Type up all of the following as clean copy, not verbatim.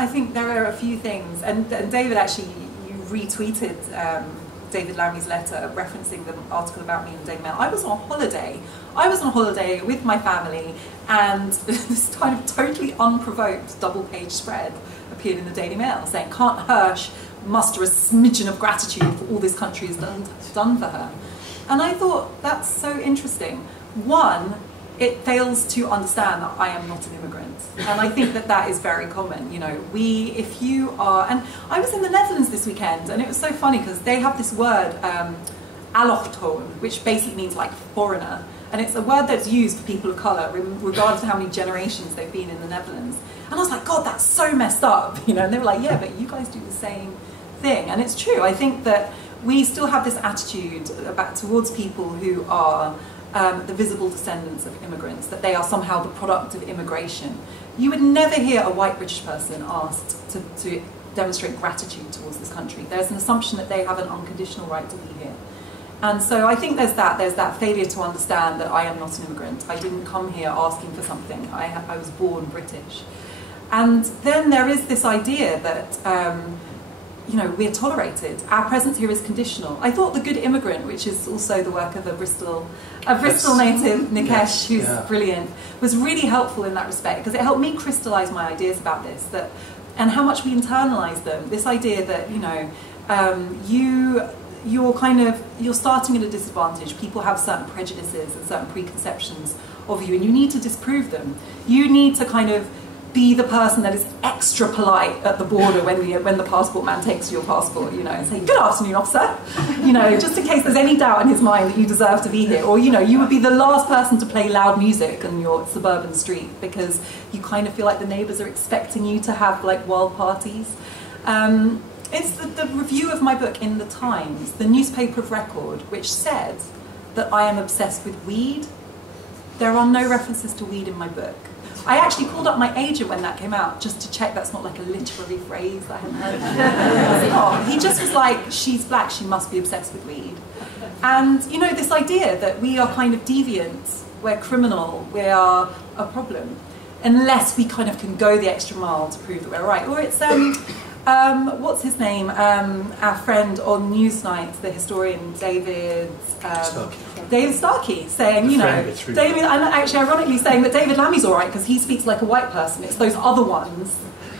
I think there are a few things, and David actually, you retweeted David Lammy's letter referencing the article about me in the Daily Mail. I was on holiday. I was on holiday with my family, and this kind of totally unprovoked double-page spread appeared in the Daily Mail saying, "Can't Hirsch muster a smidgen of gratitude for all this country has done for her?" And I thought, that's so interesting. One, it fails to understand that I am not an immigrant. And I think that that is very common. You know, if you are, and I was in the Netherlands this weekend, and it was so funny because they have this word, allochthone, which basically means like foreigner. And it's a word that's used for people of colour, regardless of how many generations they've been in the Netherlands. And I was like, God, that's so messed up. You know, and they were like, yeah, but you guys do the same thing. And it's true. I think that we still have this attitude towards people who are the visible descendants of immigrants, that they are somehow the product of immigration. You would never hear a white British person asked to demonstrate gratitude towards this country. There's an assumption that they have an unconditional right to be here. And so I think there's that failure to understand that I am not an immigrant. I didn't come here asking for something. I was born British. And then there is this idea that you know, we're tolerated. Our presence here is conditional. I thought The Good Immigrant, which is also the work of a Bristol native, Nikesh, who's brilliant, was really helpful in that respect, because it helped me crystallise my ideas about this, and how much we internalise them. This idea that, you know, you're starting at a disadvantage. People have certain prejudices and certain preconceptions of you, and you need to disprove them. You need to kind of be the person that is extra polite at the border when the passport man takes your passport, you know, and say, "Good afternoon, officer," you know, just in case there's any doubt in his mind that you deserve to be here. Or, you know, you would be the last person to play loud music on your suburban street because you kind of feel like the neighbours are expecting you to have like wild parties. It's the review of my book in the Times, the newspaper of record, which said that I am obsessed with weed. There are no references to weed in my book. I actually called up my agent when that came out just to check that's not like a literary phrase that I hadn't heard of. It's not. He just was like, she's black, she must be obsessed with weed. And, you know, this idea that we are kind of deviant, we're criminal, we are a problem, unless we kind of can go the extra mile to prove that we're right. Or it's, what's his name? Our friend on Newsnight, the historian David Starkey, saying, you know, David, I'm actually ironically saying that David Lammy's all right because he speaks like a white person. It's those other ones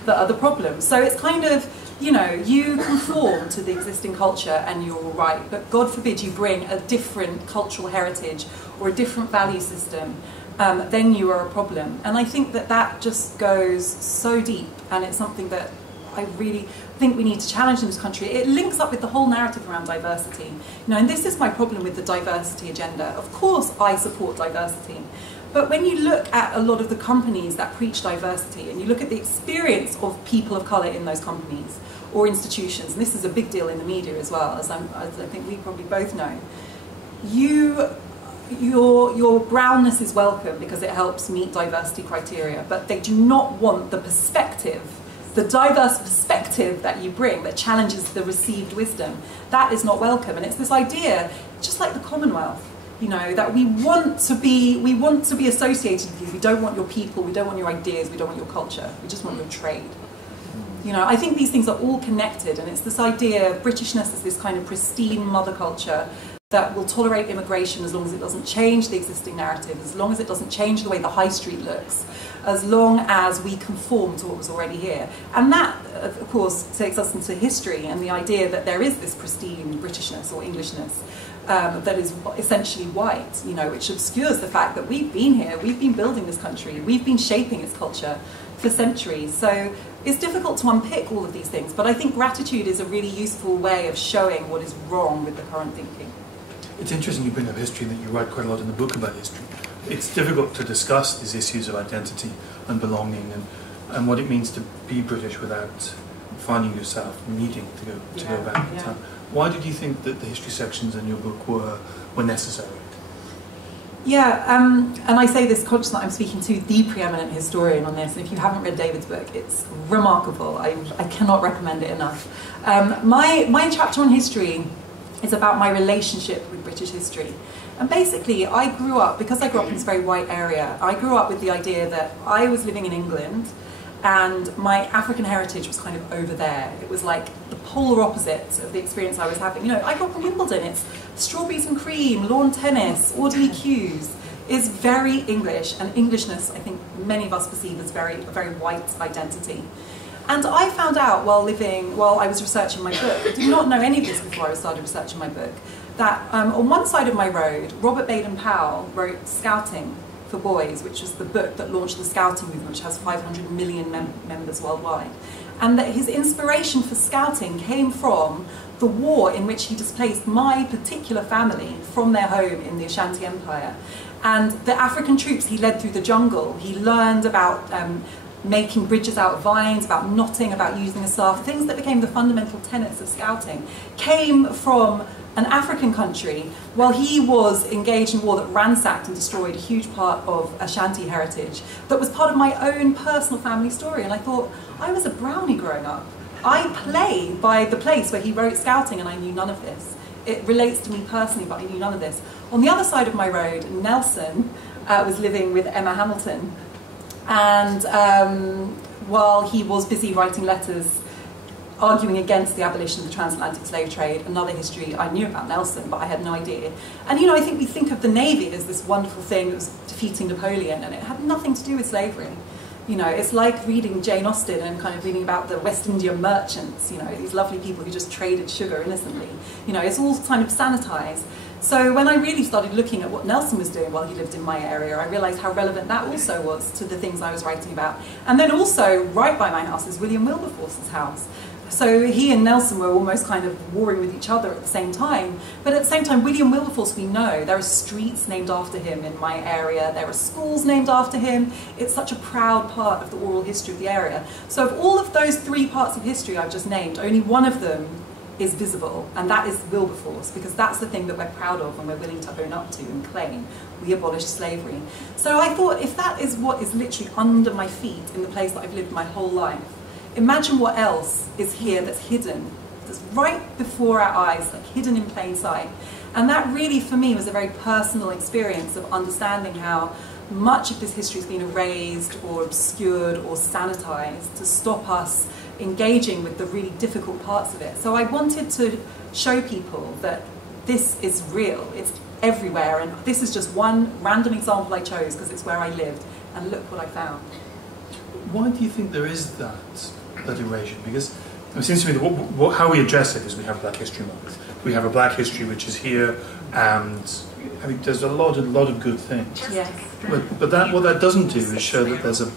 that are the problem. So it's kind of, you know, you conform to the existing culture and you're all right, but God forbid you bring a different cultural heritage or a different value system, then you are a problem. And I think that that just goes so deep, and it's something that I really think we need to challenge in this country. It links up with the whole narrative around diversity. You know, and this is my problem with the diversity agenda. Of course, I support diversity. But when you look at a lot of the companies that preach diversity, and you look at the experience of people of colour in those companies or institutions, and this is a big deal in the media as well, as I think we probably both know, your brownness is welcome because it helps meet diversity criteria, but they do not want the perspective, the diverse perspective that you bring that challenges the received wisdom. That is not welcome. And it's this idea, just like the Commonwealth, you know, that we want to be associated with you. We don't want your people, we don't want your ideas, we don't want your culture, we just want your trade. You know, I think these things are all connected, and it's this idea of Britishness as this kind of pristine mother culture that will tolerate immigration as long as it doesn't change the existing narrative, as long as it doesn't change the way the high street looks, as long as we conform to what was already here. And that, of course, takes us into history and the idea that there is this pristine Britishness or Englishness that is essentially white, you know, which obscures the fact that we've been here, we've been building this country, we've been shaping its culture for centuries. So it's difficult to unpick all of these things, but I think gratitude is a really useful way of showing what is wrong with the current thinking. It's interesting you bring up history, and that you write quite a lot in the book about history. It's difficult to discuss these issues of identity and belonging and what it means to be British without finding yourself needing to go back in time. Why did you think that the history sections in your book were necessary? Yeah, and I say this conscious that I'm speaking to the preeminent historian on this, and if you haven't read David's book, it's remarkable. I cannot recommend it enough. My chapter on history is about my relationship with British history. And basically, I grew up, because I grew up in this very white area, I grew up with the idea that I was living in England, and my African heritage was kind of over there. It was like the polar opposite of the experience I was having. You know, I grew up in Wimbledon, it's strawberries and cream, lawn tennis, orderly queues. Is very English, and Englishness, I think many of us perceive as a very white identity. And I found out while I was researching my book, I did not know any of this before I started researching my book, that on one side of my road, Robert Baden-Powell wrote Scouting for Boys, which was the book that launched the Scouting movement, which has 500 million members worldwide. And that his inspiration for Scouting came from the war in which he displaced my particular family from their home in the Ashanti Empire. And the African troops he led through the jungle, he learned about making bridges out of vines, about knotting, about using a staff, things that became the fundamental tenets of Scouting, came from an African country while he was engaged in war that ransacked and destroyed a huge part of Ashanti heritage that was part of my own personal family story. And I thought, I was a brownie growing up. I play by the place where he wrote Scouting, and I knew none of this. It relates to me personally, but I knew none of this. On the other side of my road, Nelson was living with Emma Hamilton, and while he was busy writing letters arguing against the abolition of the transatlantic slave trade, another history I knew about Nelson, but I had no idea. And you know, I think we think of the Navy as this wonderful thing that was defeating Napoleon, and it had nothing to do with slavery. You know, it's like reading Jane Austen and kind of reading about the West India merchants, you know, these lovely people who just traded sugar innocently. You know, it's all kind of sanitized. So when I really started looking at what Nelson was doing while he lived in my area, I realized how relevant that also was to the things I was writing about. And then also, right by my house is William Wilberforce's house. So he and Nelson were almost kind of warring with each other at the same time. But at the same time, William Wilberforce, we know, there are streets named after him in my area, there are schools named after him. It's such a proud part of the oral history of the area. So of all of those three parts of history I've just named, only one of them is visible, and that is Wilberforce, because that's the thing that we're proud of and we're willing to own up to and claim. We abolished slavery. So I thought, if that is what is literally under my feet in the place that I've lived my whole life, imagine what else is here that's hidden, that's right before our eyes, like hidden in plain sight. And that really, for me, was a very personal experience of understanding how much of this history has been erased or obscured or sanitized to stop us engaging with the really difficult parts of it. So I wanted to show people that this is real, it's everywhere, and this is just one random example I chose because it's where I lived, and look what I found. Why do you think there is that erasure? Because it seems to me that how we address it is we have Black History Month. We have a Black history which is here, and I mean, there's a lot of good things. Yes. But that, what that doesn't do is show that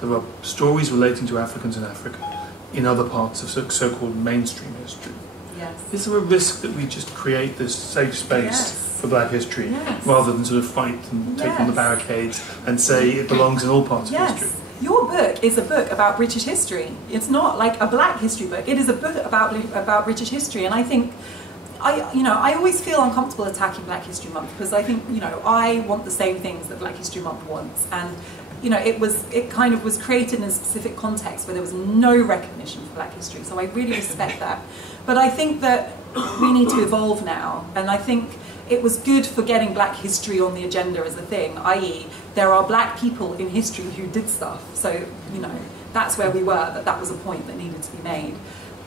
there are stories relating to Africans in Africa in other parts of so-called mainstream history. Yes. Is there a risk that we just create this safe space for Black history rather than sort of fight and take on the barricades and say it belongs in all parts of history? Your book is a book about British history. It's not like a Black history book. It is a book about British history, and I think I always feel uncomfortable attacking Black History Month because I think I want the same things that Black History Month wants, and it kind of was created in a specific context where there was no recognition for Black history. So I really respect that, but I think that we need to evolve now, and I think it was good for getting Black history on the agenda as a thing, i.e. there are Black people in history who did stuff, so that's where we were, that was a point that needed to be made.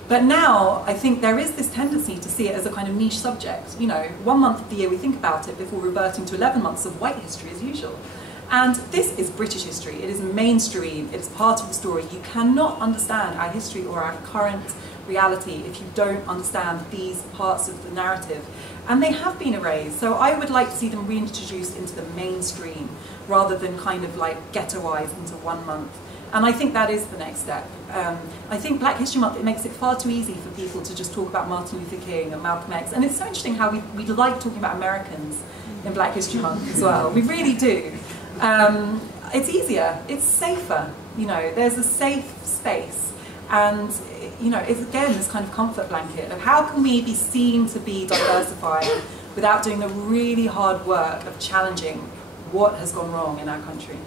But now I think there is this tendency to see it as a kind of niche subject. 1 month of the year we think about it before reverting to 11 months of white history as usual. And this is British history, it is mainstream, it is part of the story. You cannot understand our history or our current reality if you don't understand these parts of the narrative. And they have been erased, so I would like to see them reintroduced into the mainstream rather than kind of like ghettoized into 1 month. And I think that is the next step. I think Black History Month, it makes it far too easy for people to just talk about Martin Luther King and Malcolm X. And it's so interesting how we like talking about Americans in Black History Month as well. We really do. It's easier, it's safer, there's a safe space. And it's again this kind of comfort blanket of how can we be seen to be diversified without doing the really hard work of challenging what has gone wrong in our country.